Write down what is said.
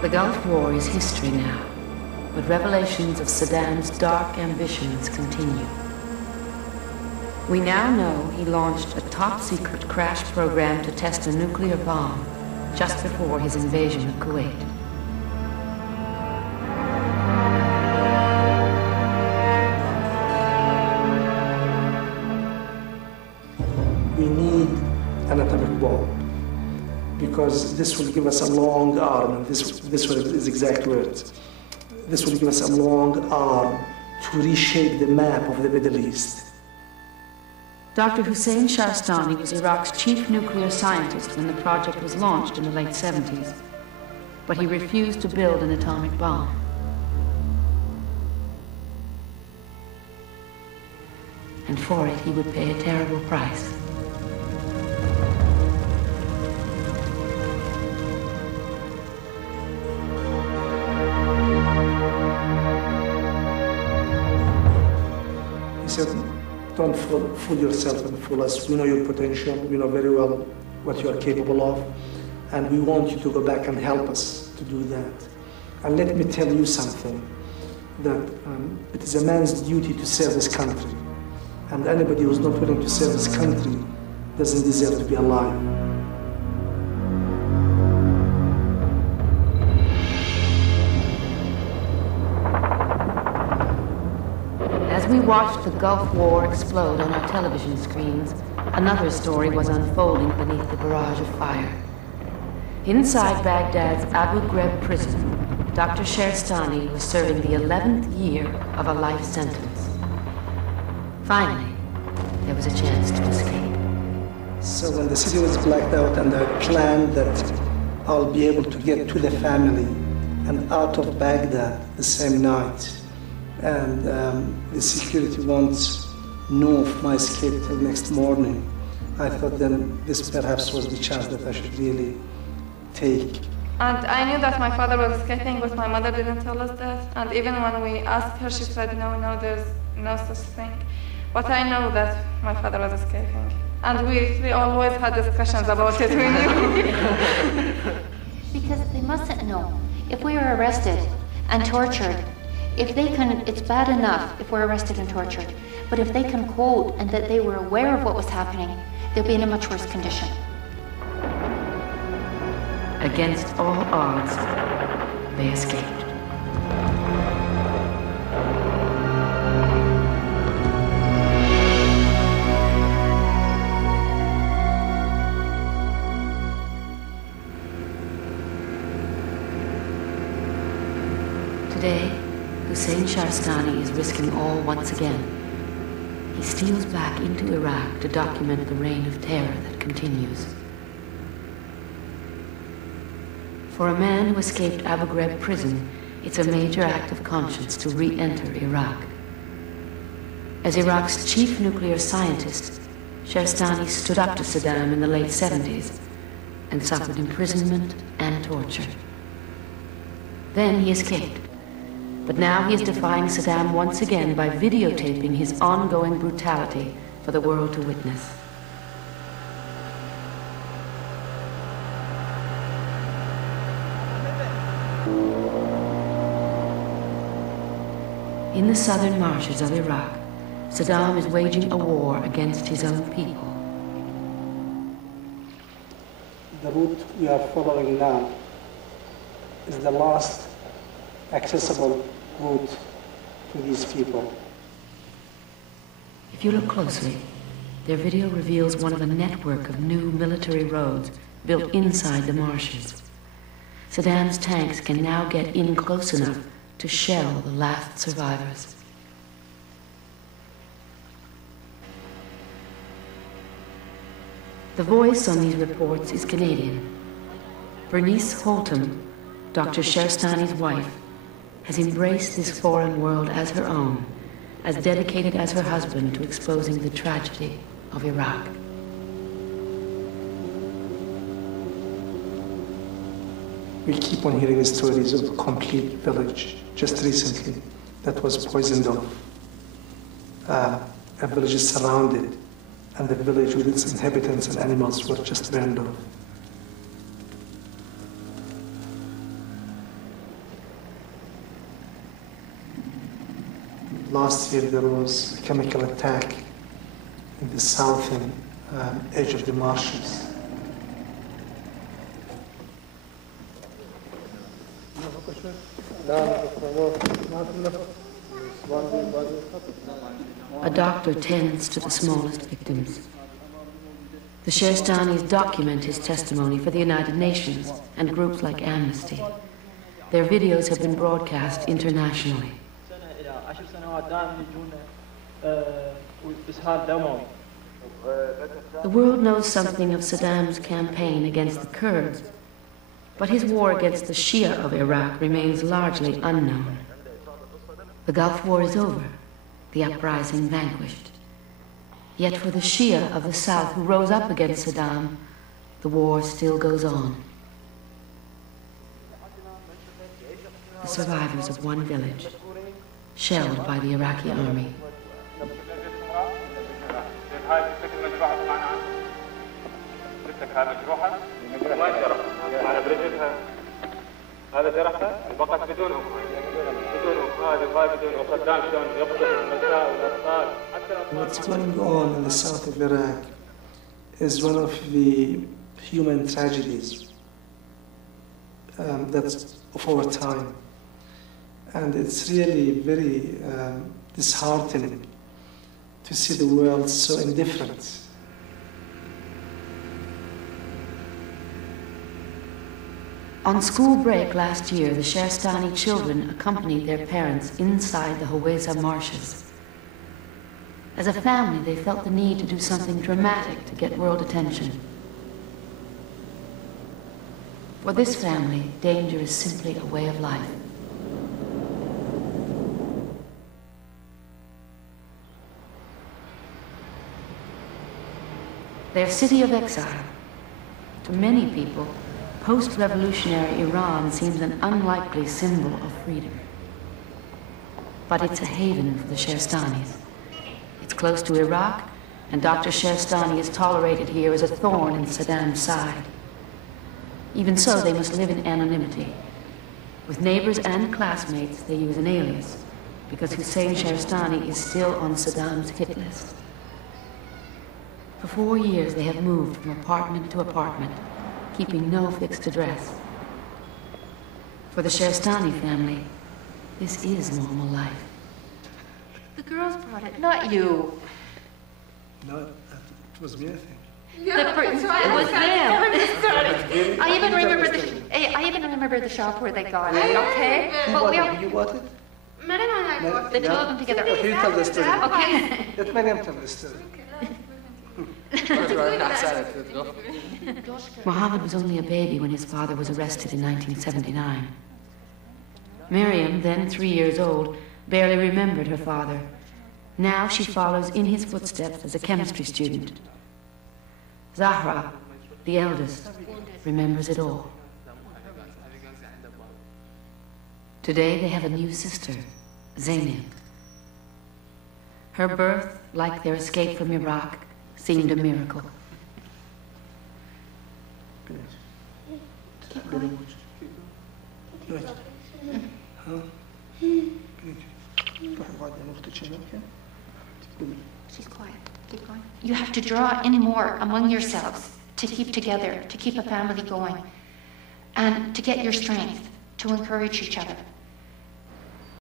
The Gulf War is history now, but revelations of Saddam's dark ambitions continue. We now know he launched a top-secret crash program to test a nuclear bomb just before his invasion of Kuwait. We need an atomic bomb, because this will give us a long arm, and this was his exact words. This will give us a long arm to reshape the map of the Middle East. Dr. Hussein Shahristani was Iraq's chief nuclear scientist when the project was launched in the late 70s, but he refused to build an atomic bomb. And for it, he would pay a terrible price. He said, don't fool yourself and fool us. We know your potential. We know very well what you are capable of. And we want you to go back and help us to do that. And let me tell you something, that it is a man's duty to serve his country. And anybody who's not willing to serve his country doesn't deserve to be alive. As we watched the Gulf War explode on our television screens, another story was unfolding beneath the barrage of fire. Inside Baghdad's Abu Ghraib prison, Dr. Shahristani was serving the 11th year of a life sentence. Finally, there was a chance to escape. So when the city was blacked out, and I planned that I'll be able to get to the family and out of Baghdad the same night, and the security won't know of my escape till next morning, I thought then this perhaps was the chance that I should really take. And I knew that my father was escaping, but my mother didn't tell us that. And even when we asked her, she said, no, there's no such thing. But I know that my father was escaping. And we always had discussions about it, we knew. Because they mustn't know. If we are arrested and tortured, if they can, it's bad enough if we're arrested and tortured. But if they can quote and that they were aware of what was happening, they'll be in a much worse condition. Against all odds, they escaped. Today, Hussein Shahristani is risking all once again. He steals back into Iraq to document the reign of terror that continues. For a man who escaped Abu Ghraib prison, it's a major act of conscience to re-enter Iraq. As Iraq's chief nuclear scientist, Shahristani stood up to Saddam in the late 70s and suffered imprisonment and torture. Then he escaped. But now he is defying Saddam once again by videotaping his ongoing brutality for the world to witness. In the southern marshes of Iraq, Saddam is waging a war against his own people. The route we are following now is the last accessible route to these people. If you look closely, their video reveals one of a network of new military roads built inside the marshes. Saddam's tanks can now get in close enough to shell the last survivors. The voice on these reports is Canadian. Bernice Holtham, Dr. Shahristani's wife, has embraced this foreign world as her own, as dedicated as her husband to exposing the tragedy of Iraq. We keep on hearing stories of a complete village, just recently, that was poisoned off. A village is surrounded, and the village with its inhabitants and animals were just burned off. last year there was a chemical attack in the southern edge of the marshes. A doctor tends to the smallest victims. The Shahrestanis document his testimony for the United Nations and groups like Amnesty. Their videos have been broadcast internationally. The world knows something of Saddam's campaign against the Kurds, but his war against the Shia of Iraq remains largely unknown. The Gulf War is over, the uprising vanquished. Yet for the Shia of the South who rose up against Saddam, the war still goes on. The survivors of one village, shelled by the Iraqi army. What's going on in the south of Iraq is one of the human tragedies that's of our time. And it's really very disheartening to see the world so indifferent. On school break last year, the Shahrestani children accompanied their parents inside the Haweza marshes. As a family, they felt the need to do something dramatic to get world attention. For this family, danger is simply a way of life. Their city of exile. To many people, post-revolutionary Iran seems an unlikely symbol of freedom. But it's a haven for the Shahrestanis. It's close to Iraq, and Dr. Shahrestani is tolerated here as a thorn in Saddam's side. Even so, they must live in anonymity. With neighbors and classmates, they use an alias, because Hussein Shahrestani is still on Saddam's hit list. For 4 years, they have moved from apartment to apartment, keeping no fixed address. For the Shahrestani family, this is normal life. The girls brought it, not you. No, it was me, I think. Yeah, it was them. I even remember the shop where they got it, okay? But You bought it? Mariam and I bought the two of them together. Okay, you tell the story. Okay. Let Mariam tell the story. Mohammed was only a baby when his father was arrested in 1979. Miriam, then 3 years old, barely remembered her father. Now she follows in his footsteps as a chemistry student. Zahraء, the eldest, remembers it all. Today they have a new sister, Zainab. Her birth, like their escape from Iraq, seemed a miracle. Keep going. She's quiet. Keep going. You have to draw in more among yourselves to keep together, to keep a family going, and to get your strength, to encourage each other.